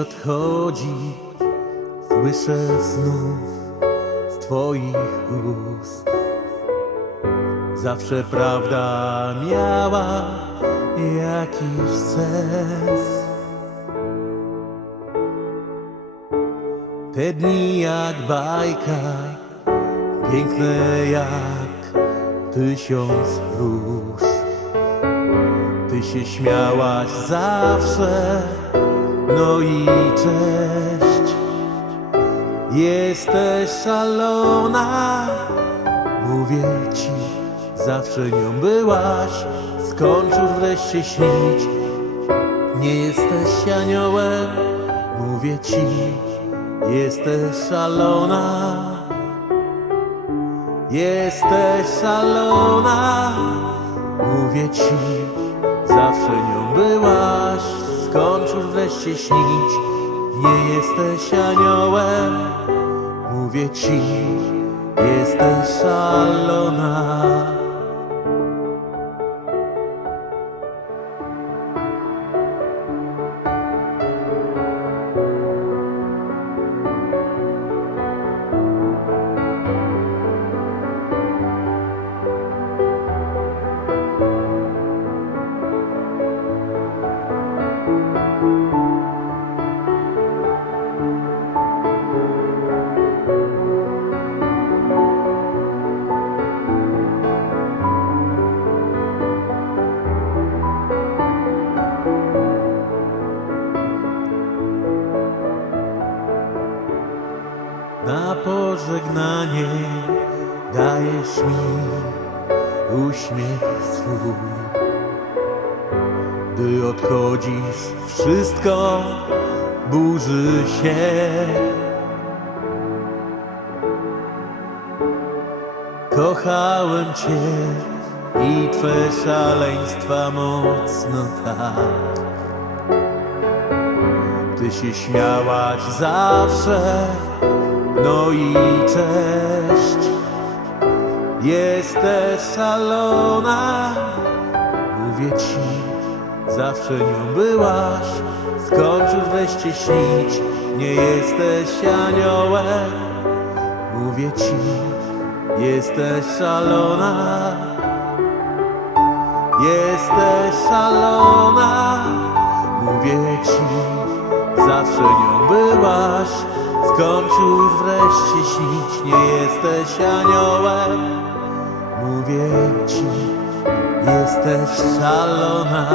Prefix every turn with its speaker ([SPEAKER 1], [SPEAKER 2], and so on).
[SPEAKER 1] odchodzi, słyszę znów z Twoich ust. Zawsze prawda miała jakiś sens. Te dni jak bajka, piękne jak tysiąc róż. Ty się śmiałaś zawsze, no i cześć. Jesteś szalona, mówię ci, zawsze nią byłaś. Skończ już wreszcie śnić, nie jesteś aniołem, mówię ci, jesteś szalona. Jesteś szalona, mówię ci, zawsze nią byłaś. Skończ już wreszcie śnić, nie jesteś aniołem, mówię ci, jesteś szalona. Na pożegnanie dajesz mi uśmiech swój. Gdy odchodzisz, wszystko burzy się. Kochałem Cię i Twe szaleństwa mocno tak. Ty się śmiałaś zawsze, no i cześć. Jesteś szalona, mówię ci, zawsze nią byłaś. Skończ już wreszcie śnić, nie jesteś aniołem, mówię ci, jesteś szalona. Jesteś szalona, mówię ci, zawsze nią byłaś. Skończ już wreszcie śnić, nie jesteś aniołem. Mówię ci, jesteś szalona.